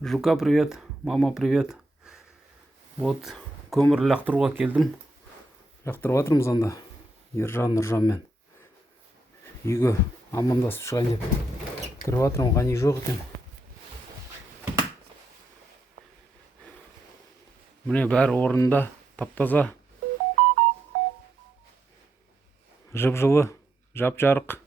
Жука, привет. Мама, привет. Вот көмір лақтыруға келдім. Лақтырып жатырмыз анда. Ержан, Нұржанмен. Үйге амандасып шығайын деп. Кіріп жатырмын, Ғани жоқ екен. Міне бәрі орнында, тап-таза. Жып-жылы, жап-жарық.